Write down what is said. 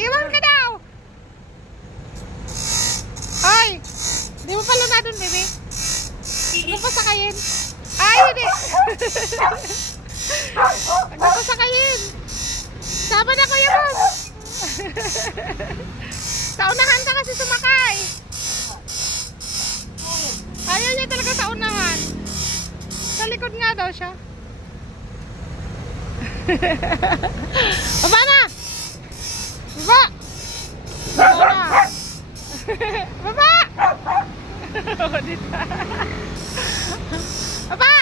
Iwan ka daw. Ay, di mo pala na dun, baby. Ano pa sakayin? Ay, hindi. Ano pa sakayin? Sama na, Kuya Ron. Sa unahan ka kasi sumakay. Ayaw niya talaga sa unahan. Sa likod nga daw siya. Baba na! Baba! Baba na! Baba! Baba!